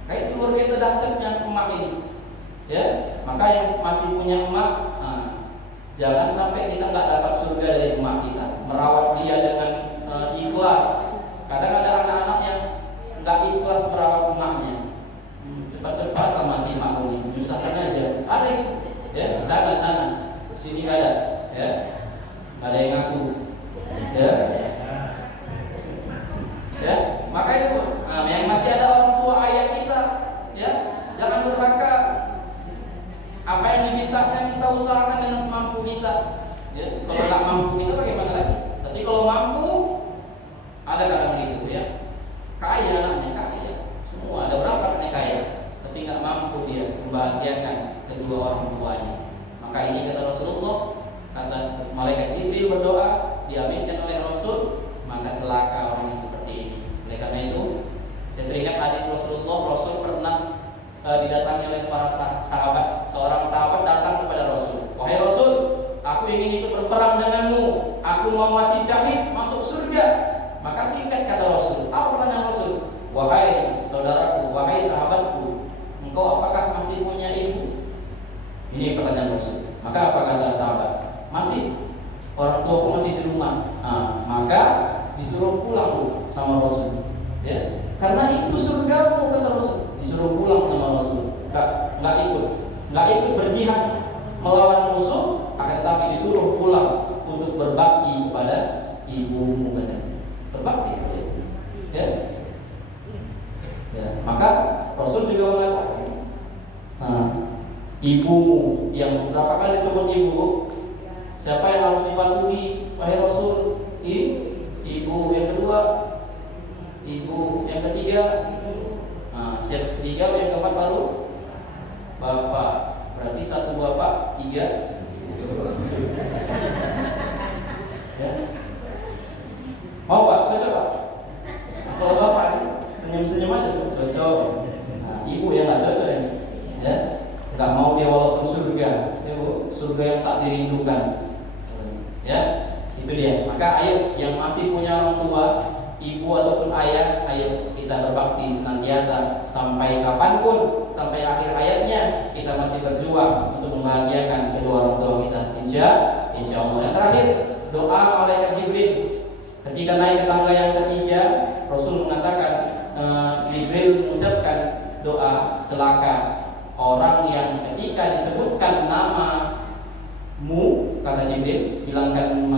Kayak itu luar biasa dahsyatnya emak ini. Ya, maka yang masih punya emak, jangan sampai kita nggak dapat surga dari emak kita. Merawat dia dengan ikhlas. Kadang ada anak-anak yang nggak ikhlas merawat emaknya. Cepat-cepat mati emak ini, nyusahkan aja. Ada itu, ya, di sana, sini nggak ada, ya, nggak ada yang ngaku, ya. Ya, maka itu yang masih ada orang tua ayah kita, ya, jangan durhaka. Apa yang dimintanya kita usahakan dengan semampu kita. Ya, kalau nggak mampu kita bagaimana lagi? Tapi kalau mampu, ada kadang gitu, ya. Kaya anaknya kaya, semua ada berapa anaknya kaya, tapi nggak mampu dia membahagiakan kedua orang tuanya. Maka ini kata Rasulullah, kata malaikat Jibril berdoa, diaminkan oleh Rasul, maka celaka orang yang seperti ini. Oleh karena itu, saya teringat hadis Rasulullah. Rasul pernah didatangi oleh para sahabat. Seorang sahabat datang kepada Rasul, wahai Rasul, aku ingin ikut berperang denganmu, aku mau mati syahid masuk surga. Maka singkat kata Rasul, apa pertanyaan Rasul? Wahai saudaraku, wahai sahabatku, engkau apakah masih punya ibu? Ini pertanyaan Rasul. Maka apa kata sahabat? Masih. Orang tuaku masih di rumah. Maka disuruh pulang sama Rasul. Ya, karena itu surgamu kata Rasul. Disuruh pulang sama Rasul. Nggak ikut berjihad melawan musuh, akan tetapi disuruh pulang untuk berbakti kepada ibumu katanya. Berbakti, ya. Ya, maka Rasul juga mengatakan, ibumu yang berapa kali disebut ibu? Siapa yang harus dipatuhi? Wahai Rasul, ibu. Yang kedua, ibu. Yang ketiga, siapa ketiga? Yang keempat baru bapak. Berarti satu bapak, 3 ya. Mau Pak? Cocok Pak? Kalau bapak ini senyum-senyum aja, cocok. Ibu yang nggak cocok ini, ya. Nggak mau dia walaupun surga, ya Bu, surga yang tak dirindukan. Ya, itu dia. Maka ayo yang masih punya orang tua, ibu ataupun ayah, ayo kita berbakti senantiasa sampai kapanpun, sampai akhir hayatnya kita masih berjuang untuk membahagiakan kedua orang tua kita. Insya Allah. Yang terakhir, doa malaikat Jibril. Ketika naik ke tangga yang ketiga, Rasul mengatakan, Jibril mengucapkan doa celaka orang yang ketika disebutkan namamu, kata Jibril, bilangkan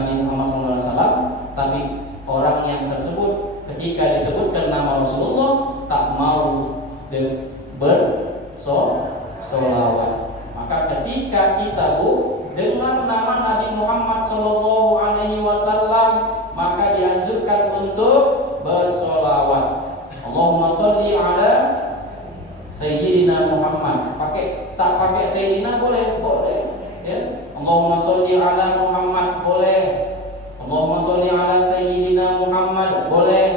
Nabi Muhammad SAW, tapi orang yang tersebut ketika disebutkan nama Rasulullah tak mau bersolawat. Maka ketika kita dengan nama Nabi Muhammad SAW, maka dianjurkan untuk bersolawat. Allahumma sholli ala Sayyidina Muhammad. Tak pakai Sayyidina boleh, ya. Allahumma sholli ala Muhammad boleh. Allahumma sholli ala Sayyidina Muhammad boleh.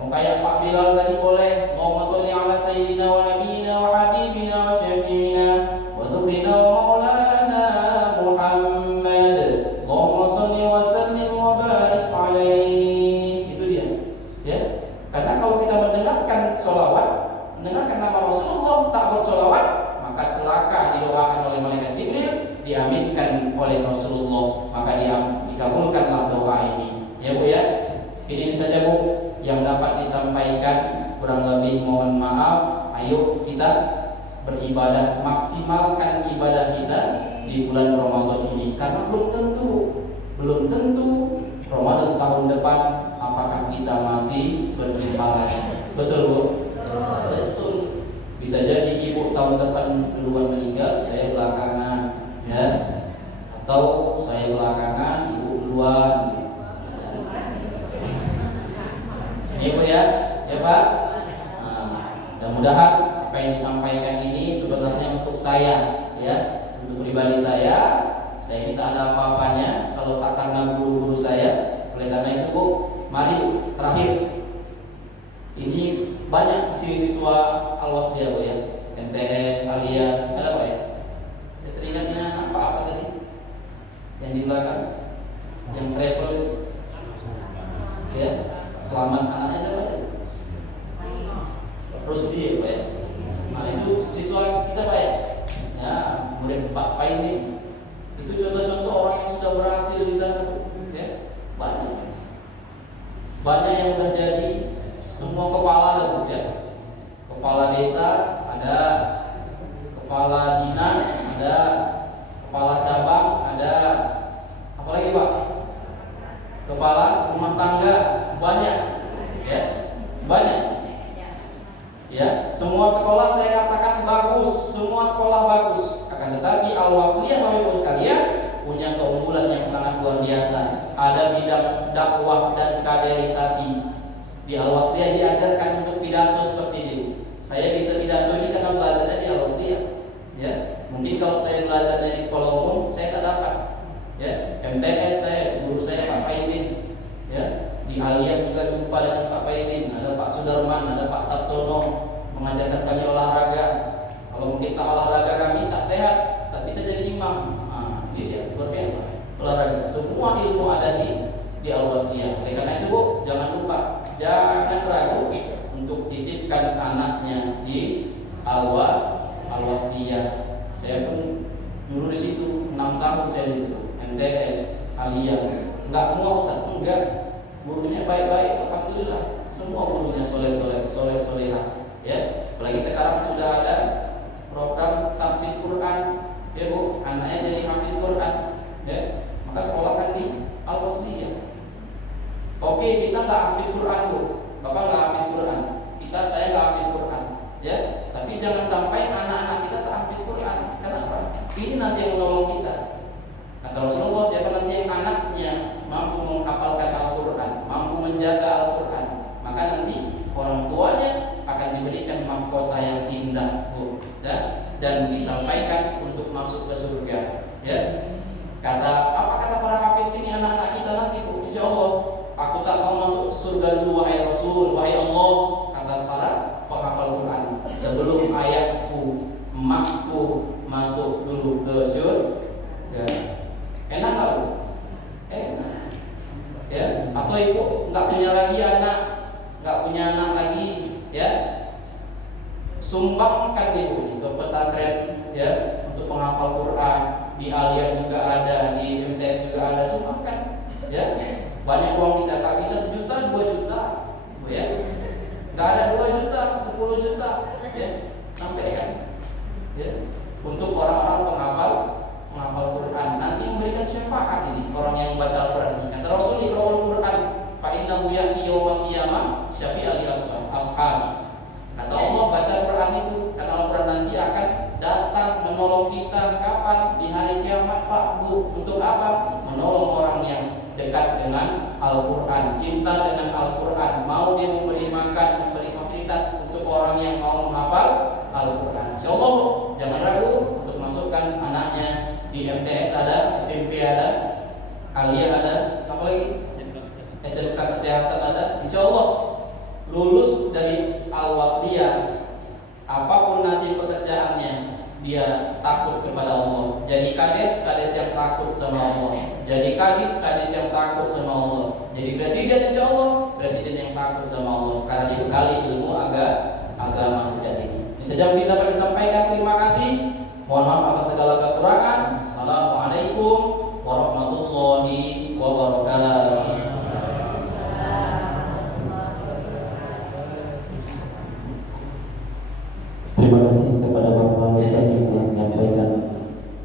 Mau kayak Pak Bilal tadi boleh. Allahumma sholli ala Sayyidina wa nabiyina wa habibina wa syafi'ina wa dhukrina wa maulana Muhammad. Allahumma sholli wa sallim wa barik alaihi. Itu dia, ya. Karena kalau kita mendengarkan sholawat, mendengarkan nama Rasulullah tak bersolawat, maka celaka didoakan oleh malaikat Jibril, diaminkan oleh Rasulullah, maka dikabulkanlah doa ini. Ya Bu, ya. Ini saja Bu yang dapat disampaikan. Kurang lebih mohon maaf. Ayo kita beribadah, maksimalkan ibadah kita di bulan Ramadan ini, karena belum tentu Ramadan tahun depan apakah kita masih berjumpa lagi. Betul Bu? Betul. Bisa jadi ibu tahun depan duluan meninggal, saya belakangan, ya. Atau saya belakangan, ibu duluan. Ibu ya Pak. Mudah-mudahan apa yang disampaikan ini sebenarnya untuk saya, ya, untuk pribadi saya tidak ada apa-apanya kalau tak karena guru-guru saya. Oleh karena itu Bu, mari Bu, terakhir ini banyak di sini siswa Al-Wasdiyah ya, MTS, Alia, ada Pak ya? Saya teringat ini apa tadi? Yang di belakang, yang travel, ya, selamat anaknya siapa ya? Rusdi ya Pak ya? Nah itu siswa kita Pak ya? Ya, murid Pak ini. Itu contoh-contoh orang yang sudah berhasil di sana, ya, banyak yang terjadi. Semua kepala ya, kepala desa ada, kepala dinas ada, kepala cabang ada, apalagi Pak, kepala rumah tangga banyak, ya, banyak. Ya, semua sekolah saya katakan bagus, semua sekolah bagus. Akan tetapi Al-Wasliyah Bapak Ibu sekalian punya keunggulan yang sangat luar biasa. Ada bidang dakwah dan kaderisasi. Di Al-Wasliyah diajarkan untuk pidato seperti ini. Saya bisa pidato ini karena belajarnya di Al-Wasliyah. Ya, mungkin kalau saya belajarnya di sekolah umum saya tak dapat. Ya, MTS guru saya Pak Paimin. Ya, di Alia juga jumpa dengan Pak Paimin. Ada Pak Sudarman, ada Pak Sabtono mengajarkan kami olahraga. Kalau mungkin tak olahraga kami tak sehat, tak bisa jadi imam. Dia luar biasa olahraga. Semua ilmu ada di Al-Wasliyah. Oleh karena itu Bu, jangan lupa, jangan ragu untuk titipkan anaknya di Al-Wasliyah. Saya pun dulu di situ 6 tahun saya di situ, MTS, Alia. Enggak muak Ustaz, enggak. Gurunya baik-baik, alhamdulillah. Semua gurunya soleh-solehah. Ya, apalagi sekarang sudah ada program tahfiz Quran. Ya Bu, anaknya jadi hafiz Quran. Ya, maka sekolahkan di Al-Wasliyah. Oke, kita nggak hafiz Quran Bu, Bapak nggak hafiz Quran, saya nggak hafiz Quran, ya. Tapi jangan sampai anak-anak kita tak hafiz Quran. Kenapa? Ini nanti yang menolong kita. Kata Rasulullah, siapa nanti yang anaknya mampu menghafalkan Al-Quran, mampu menjaga Al-Quran, maka nanti orang tuanya akan diberikan mahkota yang indah Bu, ya? Dan disampaikan untuk masuk ke surga. Ya. Apa kata para hafiz ini anak-anak kita nanti Bu? Insya Allah, aku tak mau masuk surga dulu wahai Rasul, wahai Allah, kata para penghafal Quran. Sebelum ayahku, emakku masuk dulu ke surga. Enak tak Bu? Enak. Ya. Atau ibu nggak punya lagi anak, nggak punya anak lagi, ya, sumbangkan ibu ke pesantren, ya, untuk menghafal Quran. Di Alia juga ada, di MTS juga ada, sumbangkan, ya. Banyak uang kita, tak bisa 1 juta, 2 juta, ya. Nggak ada 2 juta, 10 juta, ya, sampaikan, ya, untuk orang-orang menghafal Quran. Nanti memberikan syafaat ini orang yang membaca Al-Quran. Kata Rasul, iqra'ul Quran fa innahu ya'ti yaumal qiyamah syafi'an li ashabi. Kata Allah, baca Quran itu karena Al-Quran nanti akan datang menolong kita kapan? Di hari kiamat Pak Bu. Untuk apa? Menolong orang yang dekat dengan Al-Quran, cinta dengan Al-Quran, mau dia memberi makan, memberi fasilitas untuk orang yang mau menghafal Al-Quran. Insyaallah Bu, jangan ragu untuk masukkan anaknya di MTS ada, SMP ada, Alia ada, apa lagi? SMK Kesehatan ada. Insyaallah lulus dari Al-Wasliyah, apapun nanti pekerjaannya, dia takut kepada Allah. Jadi kades yang takut sama Allah. Jadi kadis yang takut sama Allah. Jadi presiden, insya Allah presiden yang takut sama Allah, karena dibekali ilmu agama sejak ini. Ini saja mungkin dapat disampaikan. Terima kasih. Mohon maaf atas segala kekurangan. Assalamualaikum warahmatullahi wabarakatuh. Terima kasih kepada Bapak Ustaz yang telah menyampaikan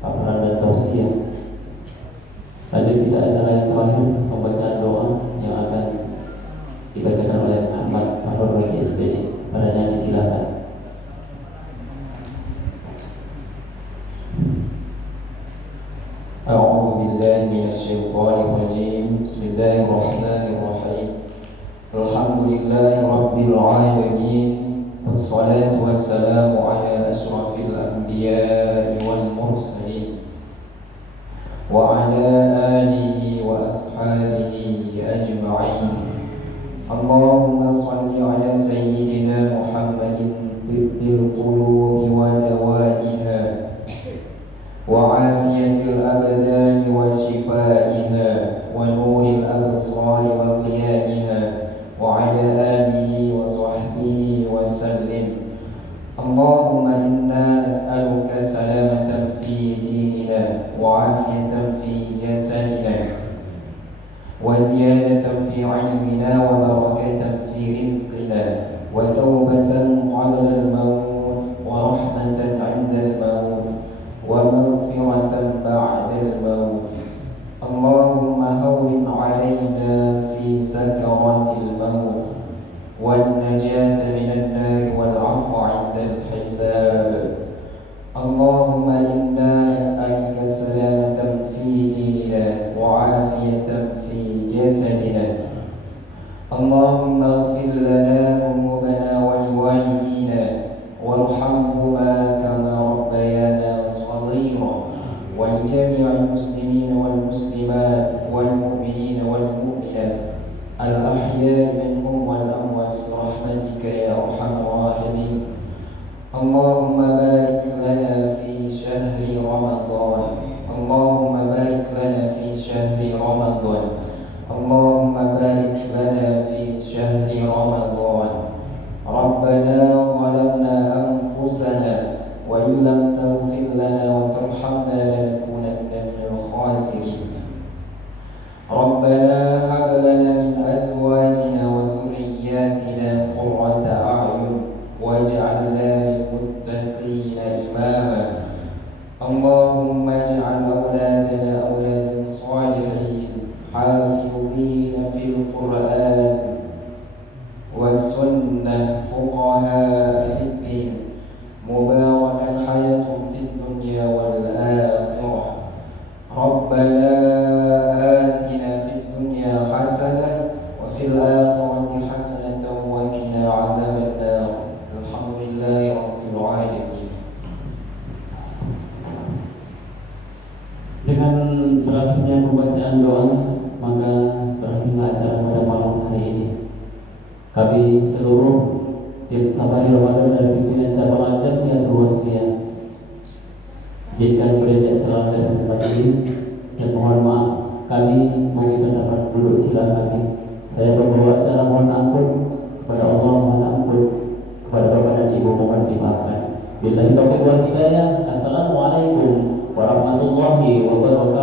paparan dan tausiah. Lanjut kita acara yang terakhir, pembacaan doa yang akan dibacakan oleh Muhammad Fahrul Raji SPD. Padanya disilakan. A'udzu billahi minasyaitonir rajim. Bismillahirrahmanirrahim. Alhamdulillahi rabbil alamin. Wassalatu wassalamu ala ashrafil anbiya'i wal mursalin wa ala alihi wa ashabihi ajma'in. Allahumma salli ala sayyidina آله وصحبه وسلم. اللهم إنا نسألك سلامة في ديننا وعافية في جسدنا وزيادة في علمنا وبركة في رزقنا وتوبة قبل الموت ورحمة عند الموت ومغفرة بعد الموت. اللهم هون علينا في سكرات الموت والنجاة من النار والعفو عند الحساب. اللهم إنا نسألك سلامة في ديننا وعافية في جسدنا. اللهم اغفر لنا ذنوبنا ولوالدينا وارحمهما كما ربيانا صغيرا ولجميع المسلمين والمسلمات والمؤمنين والمؤمنات الأحياء منهم والأموات برحمتك يا أرحم الراحمين. اللهم بارك لنا في شهر رمضان. اللهم بارك لنا في شهر رمضان. اللهم بارك لنا في شهر رمضان. ربنا ظلمنا أنفسنا وإن لم تغفر لنا وترحمنا لنكونن من الخاسرين. ربنا هب لنا من أزواجنا وذرياتنا قرة أعين واجعلنا للمتقين إماما. اللهم اجعل أولادنا أولادا صالحين حافظين في القرآن والسنة فقهاء في الدين مباركا حياتهم في الدنيا والآخرة. ربنا آتنا في الدنيا حسنة وفي الآخرة حسنة وقنا عذاب النار. الحمد لله رب العالمين. Dengan berakhirnya pembacaan doa, maka berakhirlah acara pada malam hari ini. Kami seluruh tim Safari Ramadan dari pimpinan cabang Jamiatul Wasliyah izinkan gereja salam dari tempat ini dan mohon maaf kami mungkin mendapat duduk sila kami. Saya berdoa acara mohon ampun kepada Allah, mohon ampun kepada Bapak dan Ibu, mohon dimaafkan. Billahi taufiq wal hidayah. Assalamualaikum warahmatullahi wabarakatuh.